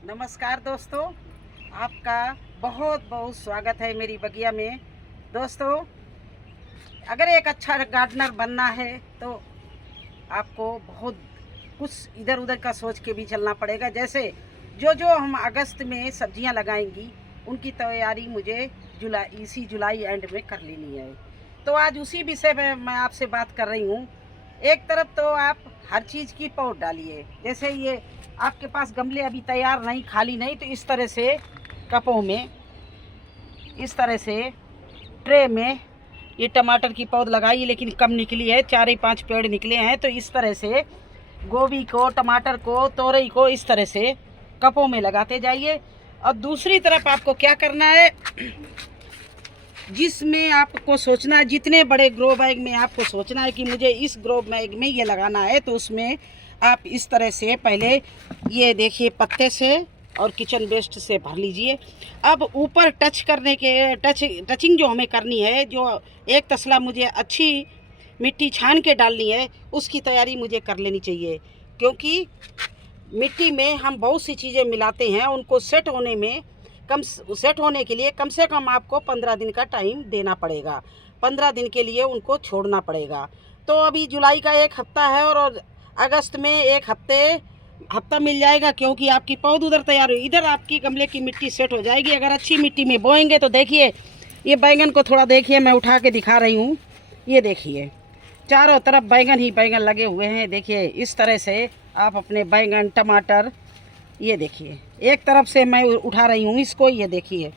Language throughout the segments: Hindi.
नमस्कार दोस्तों, आपका बहुत बहुत स्वागत है मेरी बगिया में। दोस्तों, अगर एक अच्छा गार्डनर बनना है तो आपको बहुत कुछ इधर उधर का सोच के भी चलना पड़ेगा। जैसे जो जो हम अगस्त में सब्जियां लगाएंगी उनकी तैयारी मुझे जुलाई एंड में कर लेनी है। तो आज उसी विषय में मैं आपसे बात कर रही हूँ। एक तरफ तो आप हर चीज़ की पौध डालिए। जैसे ये आपके पास गमले अभी तैयार नहीं, खाली नहीं, तो इस तरह से कपों में, इस तरह से ट्रे में ये टमाटर की पौध लगाई, लेकिन कम निकली है, 4 ही 5 पेड़ निकले हैं। तो इस तरह से गोभी को, टमाटर को, तोरई को इस तरह से कपों में लगाते जाइए। और दूसरी तरफ आपको क्या करना है, जिसमें आपको सोचना है, जितने बड़े ग्रो बैग में आपको सोचना है कि मुझे इस ग्रो बैग में ये लगाना है, तो उसमें आप इस तरह से पहले ये देखिए पत्ते से और किचन वेस्ट से भर लीजिए। अब ऊपर टचिंग जो हमें करनी है, जो एक तसला मुझे अच्छी मिट्टी छान के डालनी है, उसकी तैयारी मुझे कर लेनी चाहिए। क्योंकि मिट्टी में हम बहुत सी चीज़ें मिलाते हैं, उनको सेट होने के लिए कम से कम आपको 15 दिन का टाइम देना पड़ेगा। 15 दिन के लिए उनको छोड़ना पड़ेगा। तो अभी जुलाई का 1 हफ्ता है और अगस्त में 1 हफ्ता मिल जाएगा, क्योंकि आपकी पौध उधर तैयार हुई, इधर आपकी गमले की मिट्टी सेट हो जाएगी। अगर अच्छी मिट्टी में बोएंगे तो देखिए, ये बैंगन को थोड़ा देखिए, मैं उठा के दिखा रही हूँ। ये देखिए चारों तरफ बैंगन ही बैंगन लगे हुए हैं। देखिए इस तरह से आप अपने बैंगन, टमाटर, ये देखिए एक तरफ से मैं उठा रही हूँ इसको, ये देखिए,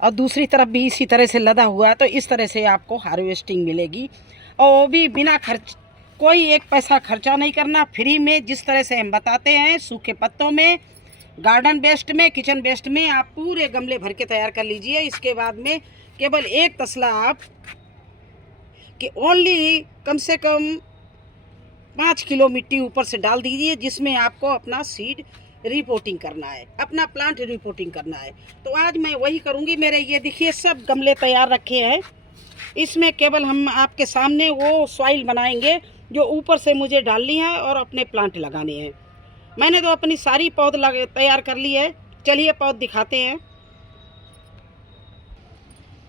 और दूसरी तरफ भी इसी तरह से लदा हुआ है। तो इस तरह से आपको हार्वेस्टिंग मिलेगी, और वो भी बिना खर्च, कोई एक पैसा खर्चा नहीं करना, फ्री में, जिस तरह से हम बताते हैं, सूखे पत्तों में, गार्डन वेस्ट में, किचन वेस्ट में आप पूरे गमले भर के तैयार कर लीजिए। इसके बाद में केवल एक तसला आप कि ओनली कम से कम 5 किलो मिट्टी ऊपर से डाल दीजिए, जिसमें आपको अपना सीड रिपोर्टिंग करना है, अपना प्लांट रिपोर्टिंग करना है। तो आज मैं वही करूँगी। मेरे ये देखिए सब गमले तैयार रखे हैं, इसमें केवल हम आपके सामने वो सॉइल बनाएंगे जो ऊपर से मुझे डालनी है और अपने प्लांट लगाने हैं। मैंने तो अपनी सारी पौध तैयार कर ली है। चलिए पौध दिखाते हैं।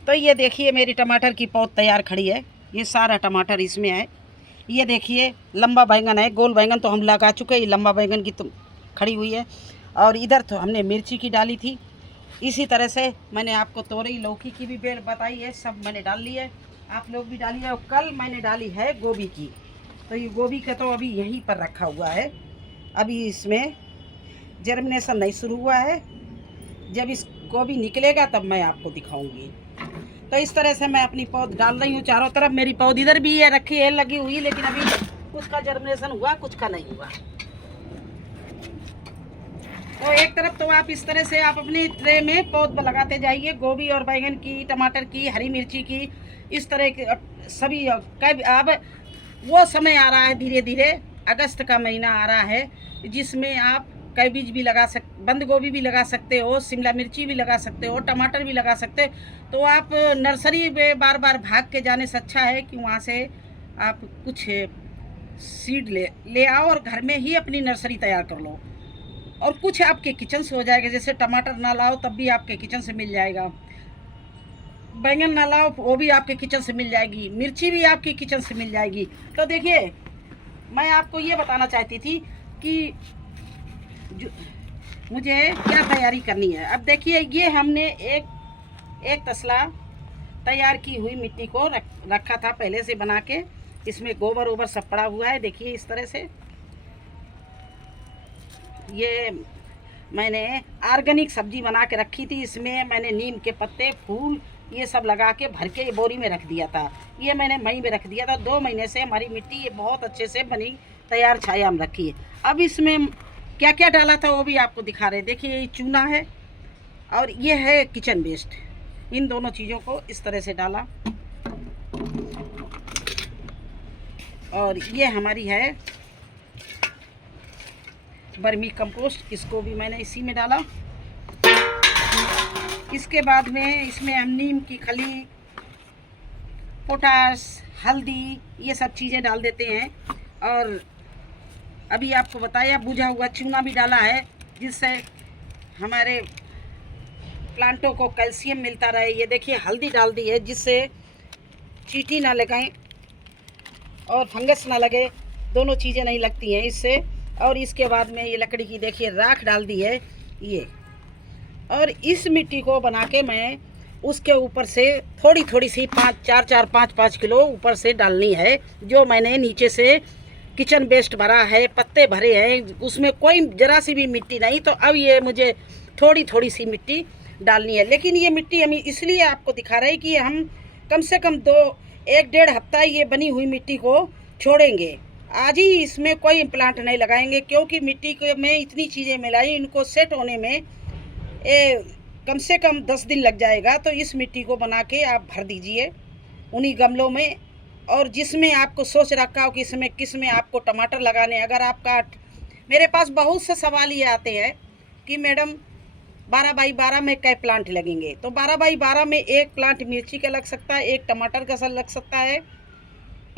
तो ये देखिए मेरी टमाटर की पौध तैयार खड़ी है। ये सारा टमाटर इसमें है। ये देखिए लंबा बैंगन है, गोल बैंगन तो हम लगा चुके, ये लंबा बैंगन की तो खड़ी हुई है। और इधर तो हमने मिर्ची की डाली थी। इसी तरह से मैंने आपको तोरई, लौकी की भी बेल बताई है, सब मैंने डाल ली है। आप लोग भी डालिए। और कल मैंने डाली है गोभी की। तो ये गोभी का तो अभी यहीं पर रखा हुआ है, अभी इसमें जर्मिनेशन नहीं शुरू हुआ है। जब इस गोभी निकलेगा तब मैं आपको दिखाऊंगी। तो इस तरह से मैं अपनी पौध डाल रही हूँ चारों तरफ। मेरी पौध इधर भी है, रखी है, लगी हुई, लेकिन अभी कुछ का जर्मिनेशन हुआ, कुछ का नहीं हुआ। तो एक तरफ तो आप इस तरह से आप अपनी ट्रे में पौध लगाते जाइए, गोभी और बैंगन की, टमाटर की, हरी मिर्ची की, इस तरह के सभी। अब वो समय आ रहा है धीरे धीरे, अगस्त का महीना आ रहा है, जिसमें आप कैबेज भी बंद गोभी भी लगा सकते हो, शिमला मिर्ची भी लगा सकते हो, टमाटर भी लगा सकते हो। तो आप नर्सरी में बार बार भाग के जाने से अच्छा है कि वहाँ से आप कुछ सीड ले आओ और घर में ही अपनी नर्सरी तैयार कर लो। और कुछ आपके किचन से हो जाएगा। जैसे टमाटर ना लाओ तब भी आपके किचन से मिल जाएगा, बैंगन ना लाओ वो भी आपके किचन से मिल जाएगी, मिर्ची भी आपके किचन से मिल जाएगी। तो देखिए मैं आपको ये बताना चाहती थी कि मुझे क्या तैयारी करनी है। अब देखिए ये हमने एक तसला तैयार की हुई मिट्टी को रखा था पहले से बना के। इसमें गोबर ओबर सब पड़ा हुआ है। देखिए इस तरह से ये मैंने ऑर्गेनिक सब्जी बना के रखी थी। इसमें मैंने नीम के पत्ते, फूल, ये सब लगा के भर के ये बोरी में रख दिया था। ये मैंने मई में रख दिया था। 2 महीने से हमारी मिट्टी ये बहुत अच्छे से बनी, तैयार छाया में रखी है। अब इसमें क्या क्या डाला था वो भी आपको दिखा रहे। देखिए ये चूना है और ये है किचन वेस्ट। इन दोनों चीज़ों को इस तरह से डाला। और ये हमारी है वर्मी कंपोस्ट, इसको भी मैंने इसी में डाला। इसके बाद में इसमें हम नीम की खली, पोटास, हल्दी, ये सब चीज़ें डाल देते हैं। और अभी आपको बताया बुझा हुआ चूना भी डाला है, जिससे हमारे प्लांटों को कैल्शियम मिलता रहे। ये देखिए हल्दी डाल दी है जिससे चींटी ना लगाएं और फंगस ना लगे, दोनों चीज़ें नहीं लगती हैं इससे। और इसके बाद में ये लकड़ी की देखिए राख डाल दी है ये। और इस मिट्टी को बना के मैं उसके ऊपर से थोड़ी थोड़ी सी 5 किलो ऊपर से डालनी है। जो मैंने नीचे से किचन वेस्ट भरा है, पत्ते भरे हैं, उसमें कोई ज़रा सी भी मिट्टी नहीं, तो अब ये मुझे थोड़ी थोड़ी सी मिट्टी डालनी है। लेकिन ये मिट्टी हम इसलिए आपको दिखा रहे हैं कि हम कम से कम 1-1.5 हफ्ता ये बनी हुई मिट्टी को छोड़ेंगे। आज ही इसमें कोई प्लांट नहीं लगाएंगे क्योंकि मिट्टी में इतनी चीज़ें मिलाई, इनको सेट होने में कम से कम 10 दिन लग जाएगा। तो इस मिट्टी को बना के आप भर दीजिए उन्हीं गमलों में, और जिसमें आपको सोच रखा हो कि इसमें किस में आपको टमाटर लगाने। अगर आपका, मेरे पास बहुत से सवाल ये आते हैं कि मैडम 12x12 में कै प्लांट लगेंगे। तो 12x12 में एक प्लांट मिर्ची का लग सकता है, एक टमाटर का लग सकता है,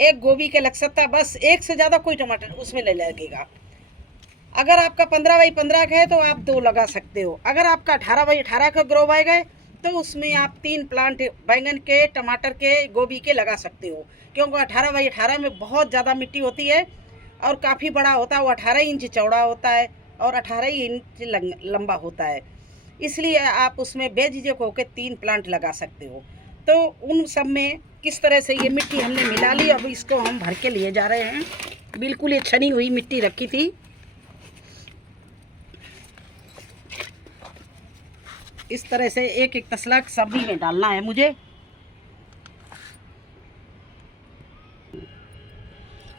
एक गोभी का लग सकता है, बस एक से ज़्यादा कोई टमाटर उसमें नहीं लगेगा। अगर आपका 15x15 का है तो आप 2 लगा सकते हो। अगर आपका 18x18 का ग्रो बैग है तो उसमें आप 3 प्लांट बैंगन के, टमाटर के, गोभी के लगा सकते हो। क्योंकि 18x18 में बहुत ज़्यादा मिट्टी होती है और काफ़ी बड़ा होता है। वो 18 इंच चौड़ा होता है और 18 इंच लंबा होता है, इसलिए आप उसमें बेझिझक होकर 3 प्लांट लगा सकते हो। तो उन सब में किस तरह से ये मिट्टी हमने मिला ली, अब इसको हम भर के लिए जा रहे हैं। बिल्कुल ये छनी हुई मिट्टी रखी थी, इस तरह से एक एक तसला सब्जी में डालना है मुझे।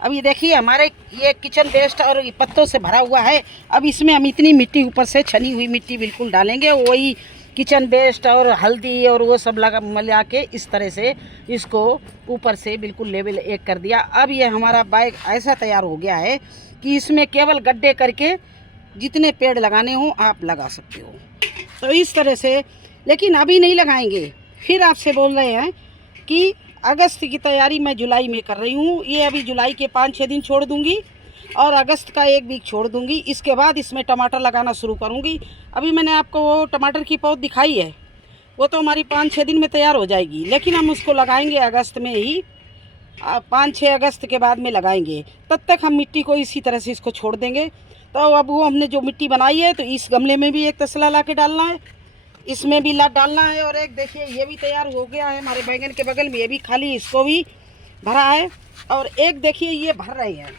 अब ये देखिए हमारे ये किचन वेस्ट और पत्तों से भरा हुआ है। अब इसमें हम इतनी मिट्टी ऊपर से छनी हुई मिट्टी बिल्कुल डालेंगे, वही किचन वेस्ट और हल्दी और वो सब लगा मिला के इस तरह से इसको ऊपर से बिल्कुल लेवल 1 कर दिया। अब ये हमारा बैग ऐसा तैयार हो गया है कि इसमें केवल गड्ढे करके जितने पेड़ लगाने हों आप लगा सकते हो। तो इस तरह से, लेकिन अभी नहीं लगाएंगे। फिर आपसे बोल रहे हैं कि अगस्त की तैयारी मैं जुलाई में कर रही हूँ। ये अभी जुलाई के 5-6 दिन छोड़ दूँगी और अगस्त का 1 वीक छोड़ दूँगी। इसके बाद इसमें टमाटर लगाना शुरू करूँगी। अभी मैंने आपको वो टमाटर की पौध दिखाई है, वो तो हमारी 5-6 दिन में तैयार हो जाएगी, लेकिन हम उसको लगाएंगे अगस्त में ही, 5-6 अगस्त के बाद में लगाएंगे। तब तक हम मिट्टी को इसी तरह से इसको छोड़ देंगे। तो अब वो हमने जो मिट्टी बनाई है तो इस गमले में भी एक तसला ला के डालना है, इसमें भी डालना है। और एक देखिए ये भी तैयार हो गया है हमारे बैंगन के बगल में, ये भी खाली, इसको भी भरा है। और एक देखिए ये भर रहे हैं,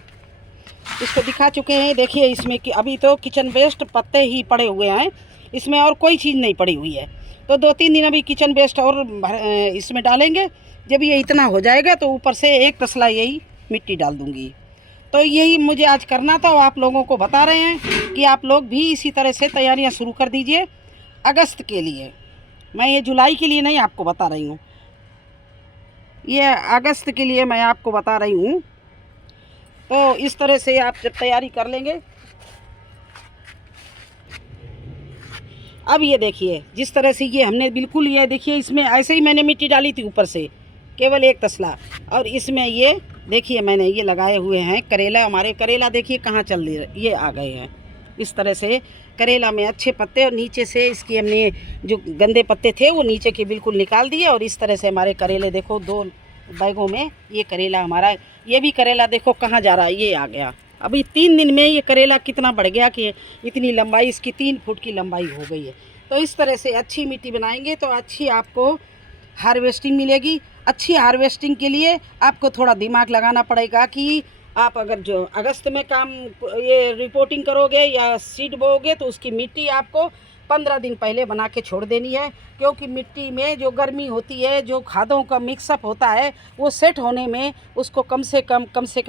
इसको दिखा चुके हैं। देखिए इसमें कि अभी तो किचन वेस्ट पत्ते ही पड़े हुए हैं, इसमें और कोई चीज़ नहीं पड़ी हुई है। तो 2-3 दिन अभी किचन वेस्ट और इसमें डालेंगे। जब ये इतना हो जाएगा तो ऊपर से एक तसला यही मिट्टी डाल दूँगी। तो यही मुझे आज करना था, आप लोगों को बता रहे हैं कि आप लोग भी इसी तरह से तैयारियां शुरू कर दीजिए अगस्त के लिए। मैं ये जुलाई के लिए नहीं आपको बता रही हूँ, ये अगस्त के लिए मैं आपको बता रही हूँ। तो इस तरह से आप जब तैयारी कर लेंगे। अब ये देखिए जिस तरह से ये हमने बिल्कुल, ये देखिए इसमें ऐसे ही मैंने मिट्टी डाली थी ऊपर से केवल एक तसला, और इसमें ये देखिए मैंने ये लगाए हुए हैं करेला। हमारे करेला देखिए कहाँ चल रहे, ये आ गए हैं इस तरह से। करेला में अच्छे पत्ते, और नीचे से इसकी हमने जो गंदे पत्ते थे वो नीचे के बिल्कुल निकाल दिए। और इस तरह से हमारे करेले देखो 2 बैगों में ये करेला हमारा, ये भी करेला देखो कहाँ जा रहा है, ये आ गया। अभी 3 दिन में ये करेला कितना बढ़ गया कि इतनी लंबाई इसकी 3 फुट की लंबाई हो गई है। तो इस तरह से अच्छी मिट्टी बनाएंगे तो अच्छी आपको हार्वेस्टिंग मिलेगी। अच्छी हार्वेस्टिंग के लिए आपको थोड़ा दिमाग लगाना पड़ेगा कि आप अगर जो अगस्त में काम ये रिपोर्टिंग करोगे या सीड बोओगे तो उसकी मिट्टी आपको 15 दिन पहले बना के छोड़ देनी है, क्योंकि मिट्टी में जो गर्मी होती है, जो खादों का मिक्सअप होता है, वो सेट होने में उसको कम से कम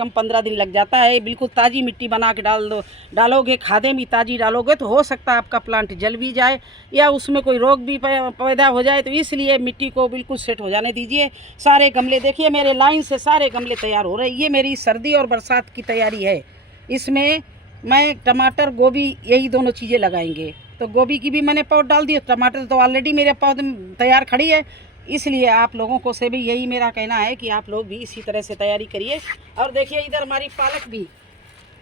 15 दिन लग जाता है। बिल्कुल ताज़ी मिट्टी बना के डालोगे, खादें भी ताज़ी डालोगे तो हो सकता है आपका प्लांट जल भी जाए या उसमें कोई रोग भी पैदा हो जाए। तो इसलिए मिट्टी को बिल्कुल सेट हो जाने दीजिए। सारे गमले देखिए मेरे लाइन से सारे गमले तैयार हो रहे हैं। ये मेरी सर्दी और बरसात की तैयारी है। इसमें मैं टमाटर, गोभी, यही दोनों चीज़ें लगाएंगे। तो गोभी की भी मैंने पौध डाल दिया, टमाटर तो ऑलरेडी मेरे पौध तैयार खड़ी है। इसलिए आप लोगों को से भी यही मेरा कहना है कि आप लोग भी इसी तरह से तैयारी करिए। और देखिए इधर हमारी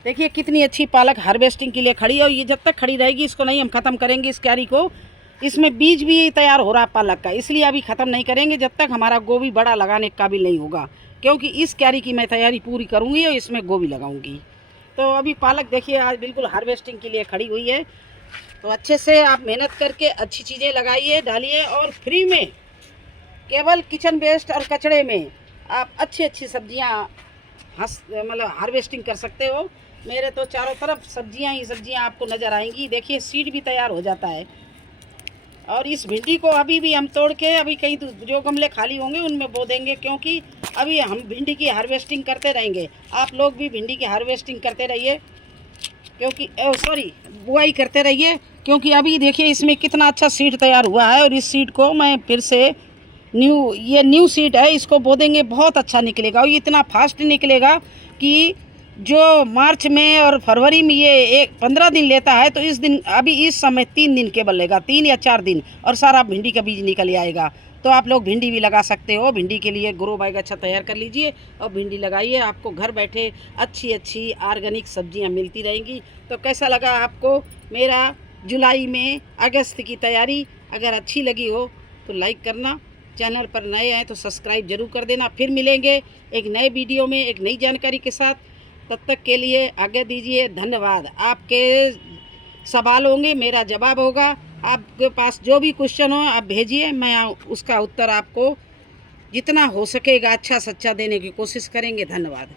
देखिए कितनी अच्छी पालक हार्वेस्टिंग के लिए खड़ी है, और ये जब तक खड़ी रहेगी इसको नहीं हम ख़त्म करेंगे इस क्यारी को। इसमें बीज भी तैयार हो रहा है पालक का, इसलिए अभी ख़त्म नहीं करेंगे जब तक हमारा गोभी बड़ा लगाने के काबिल नहीं होगा, क्योंकि इस क्यारी की मैं तैयारी पूरी करूँगी और इसमें गोभी लगाऊँगी। तो अभी पालक देखिए आज बिल्कुल हार्वेस्टिंग के लिए खड़ी हुई है। तो अच्छे से आप मेहनत करके अच्छी चीज़ें लगाइए, डालिए, और फ्री में केवल किचन वेस्ट और कचड़े में आप अच्छी सब्जियां मतलब हार्वेस्टिंग कर सकते हो। मेरे तो चारों तरफ सब्जियां ही सब्जियां आपको नज़र आएंगी। देखिए सीड भी तैयार हो जाता है। और इस भिंडी को अभी भी हम तोड़ के अभी कहीं जो गमले खाली होंगे उनमें बो देंगे, क्योंकि अभी हम भिंडी की हार्वेस्टिंग करते रहेंगे। आप लोग भी भिंडी की हार्वेस्टिंग करते रहिए, क्योंकि बुआई करते रहिए, क्योंकि अभी देखिए इसमें कितना अच्छा सीड तैयार हुआ है। और इस सीड को मैं फिर से ये न्यू सीड है, इसको बो देंगे, बहुत अच्छा निकलेगा। और ये इतना फास्ट निकलेगा कि जो मार्च में और फरवरी में ये 15 दिन लेता है, तो अभी इस समय 3 दिन केवल लेगा, 3 या 4 दिन, और सारा भिंडी का बीज निकल आएगा। तो आप लोग भिंडी भी लगा सकते हो। भिंडी के लिए ग्रो बैग अच्छा तैयार कर लीजिए और भिंडी लगाइए, आपको घर बैठे अच्छी ऑर्गेनिक सब्जियां मिलती रहेंगी। तो कैसा लगा आपको मेरा जुलाई में अगस्त की तैयारी? अगर अच्छी लगी हो तो लाइक करना, चैनल पर नए आए तो सब्सक्राइब जरूर कर देना। फिर मिलेंगे एक नए वीडियो में एक नई जानकारी के साथ। तब तक के लिए आज्ञा दीजिए, धन्यवाद। आपके सवाल होंगे, मेरा जवाब होगा। आपके पास जो भी क्वेश्चन हो आप भेजिए, मैं उसका उत्तर आपको जितना हो सकेगा अच्छा सच्चा देने की कोशिश करेंगे। धन्यवाद।